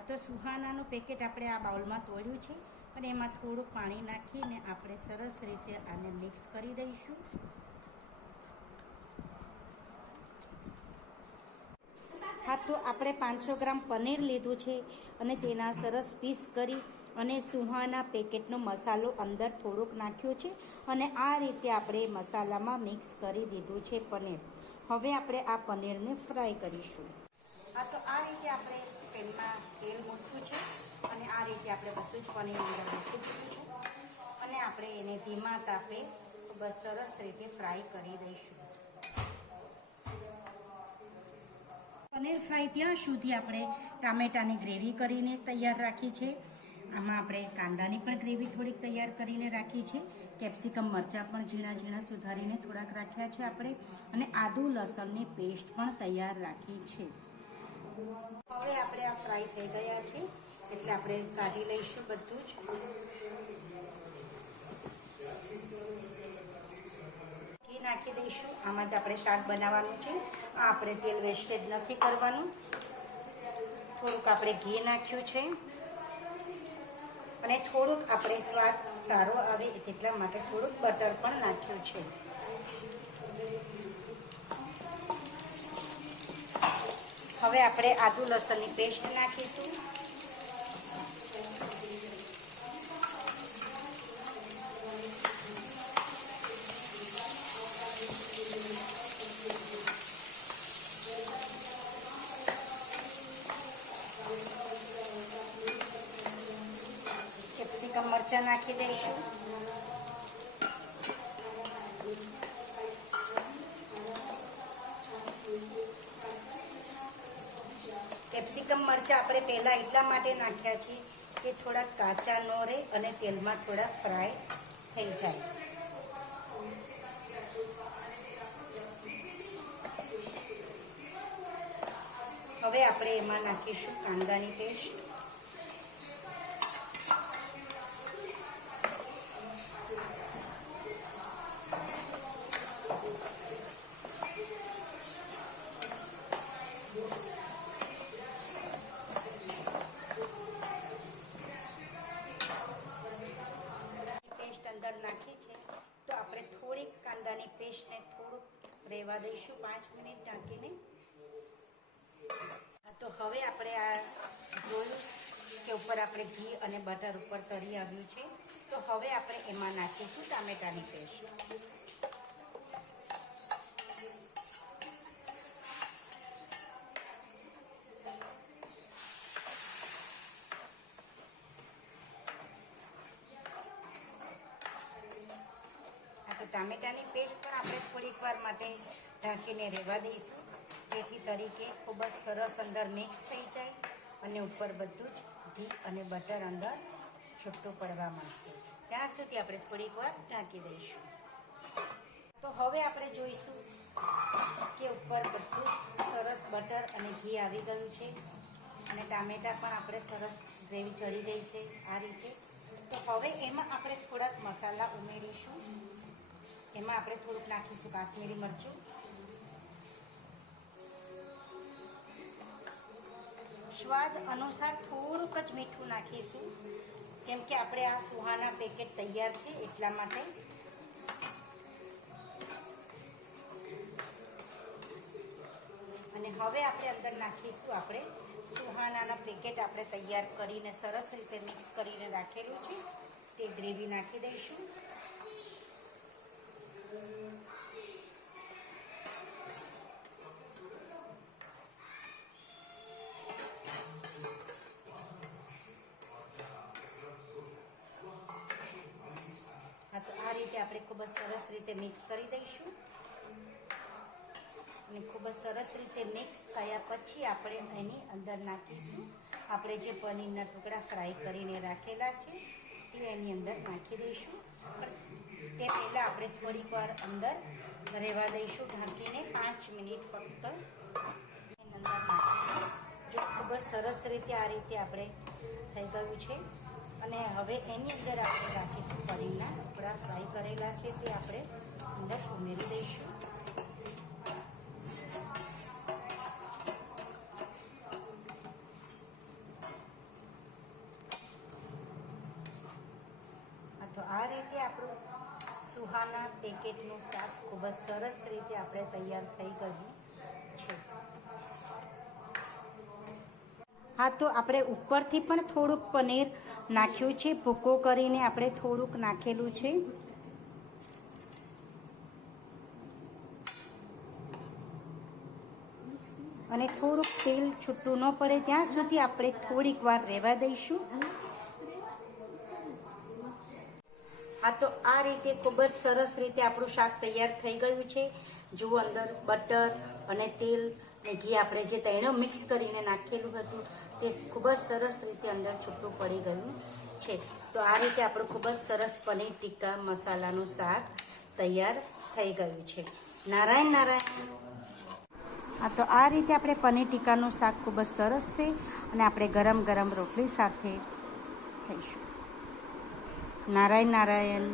આ તો સુહાનાનું પેકેટ આપણે આ બાઉલમાં તોડ્યું છે અને એમાં થોડું પાણી નાખીને આપણે સરસ રીતે આને મિક્સ કરી દઈશું. હા, તો આપણે 500 ગ્રામ પનીર લીધું છે અને તેના સરસ પીસ કરી અને સુહાના પેકેટનો મસાલો અંદર થોડોક નાખ્યો છે અને આ રીતે આપણે મસાલામાં મિક્સ કરી દીધું છે પનીર. હવે આપણે આ પનીરને ફ્રાય કરીશું. હા, તો આ રીતે આપણે પેનમાં તેલ મૂક્યું છે અને આ રીતે આપણે બધું જ પનીર અંદર મૂકી દીધું છે અને આપણે એને ધીમા તાપે ખૂબ જ સરસ રીતે ફ્રાય કરી દઈશું. પનીર ફ્રાય ત્યાં સુધી આપણે ટામેટાની ગ્રેવી કરીને તૈયાર રાખી છે. આમાં આપણે કાંદાની પણ ગ્રેવી થોડીક તૈયાર કરીને રાખી છે. કેપ્સિકમ મરચાં પણ ઝીણા ઝીણા સુધારીને થોડાક રાખ્યા છે આપણે અને આદુ લસણની પેસ્ટ પણ તૈયાર રાખી છે. હવે આપણે આ ફ્રાય થઈ ગયા છે એટલે આપણે કાઢી લઈશું બધું જ. ઘી નાખી દઈશું. આમાં જ આપણે શાક બનાવવાનું છે. આપણે તેલ વેસ્ટેજ નથી કરવાનું. થોડુંક આપણે ઘી નાખ્યું છે અને થોડુંક આપણે સ્વાદ સારો આવે એટલા માટે થોડુંક બટર પણ નાખ્યું છે. હવે આપણે આદુ લસણની પેસ્ટ નાખીશું. કેપ્સિકમ મરચાં નાખી દઈશું. કેપ્સિકમ મરચાં આપણે પહેલાં એટલા માટે નાખ્યા છે કે થોડાક કાચા ન રહે અને તેલમાં થોડા ફ્રાય થઈ જાય. હવે આપણે એમાં નાખીશું કાંદાની પેસ્ટ. પેસ્ટ અંદર નાખી છે તો આપણે થોડીક કાંદાની પેસ્ટને થોડુંક રહેવા દઈશું 5 મિનિટ ઢાંકીને. તો હવે આપણે આ જોયું કે ઉપર આપણે ઘી અને બટર ઉપર તળી આવ્યું છે તો હવે આપણે એમાં નાખીશું ટામેટાની પેસ્ટ. તો ટામેટાની પેસ્ટ પણ આપણે થોડીક વાર માટે ઢાંકીને રહેવા દઈશું જેથી તરીકે ખૂબ જ સરસ અંદર મિક્સ થઈ જાય અને ઉપર બધું જ ઘી અને બટર અંદર છૂટું પડવા માંડશે. ત્યાં સુધી આપણે થોડીક વાર ઢાંકી દઈશું. તો હવે આપણે જોઈશું કે ઉપર બધું સરસ બટર અને ઘી આવી ગયું છે અને ટામેટાં પણ આપણે સરસ ગ્રેવી ચડી ગઈ છે આ રીતે. તો હવે એમાં આપણે થોડાક મસાલા ઉમેરીશું. એમાં આપણે થોડુંક નાખીશું કાશ્મીરી મરચું, સ્વાદ અનુસાર થોડુંક જ મીઠું નાખીશું કેમ કે આપણે આ સુહાના પેકેટ તૈયાર છે એટલા માટે. અને હવે આપણે અંદર નાખીશું આપણે સુહાનાના પેકેટ આપણે તૈયાર કરીને સરસ રીતે મિક્સ કરીને રાખેલું છે તે ગ્રેવી નાખી દઈશું. હા, તો આ રીતે આપણે ખૂબ જ સરસ રીતે મિક્સ કરી દઈશું અને ખૂબ જ સરસ રીતે મિક્સ થયા પછી આપણે એની અંદર નાખીશું આપણે જે પનીરના ટુકડા ફ્રાય કરીને રાખેલા છે તે એની અંદર નાખી દઈશું. પણ તે પહેલાં આપણે થોડીક વાર અંદર રહેવા દઈશું ઢાંકીને 5 મિનિટ ફક્ત અંદર નાખીશું. જો ખૂબ જ સરસ રીતે આ રીતે આપણે થઈ ગયું છે અને હવે એની અંદર આપણે રાખીશું પનીરના ટુકડા ફ્રાય કરેલા છે તે આપણે અંદર ઉમેરી દઈશું. સુહાના પેકેટનું શાક ખૂબ જ સરસ રીતે આપણે તૈયાર થઈ ગયું છે. હા, તો આપણે ઉપરથી પણ થોડુંક પનીર નાખ્યું છે. ભૂકો કરીને આપણે થોડુંક નાખેલું છે. અને થોડુંક તેલ છૂટું ન પડે ત્યાં સુધી આપણે થોડીક વાર રહેવા દઈશું. હા, તો આ રીતે ખૂબ જ સરસ રીતે આપણું શાક તૈયાર થઈ ગયું છે. જુઓ, અંદર બટર અને તેલ અને ઘી આપણે જે તેનો મિક્સ કરીને નાખેલું હતું તે ખૂબ જ સરસ રીતે અંદર છૂટું પડી ગયું છે. તો આ રીતે આપણું ખૂબ જ સરસ પનીર ટિક્કા મસાલાનું શાક તૈયાર થઈ ગયું છે. નારાયણ નારાયણ. હા, તો આ રીતે આપણે પનીર ટિક્કાનું શાક ખૂબ જ સરસ છે અને આપણે ગરમ ગરમ રોટલી સાથે ખાઈશું. નારાયણ નારાયણ.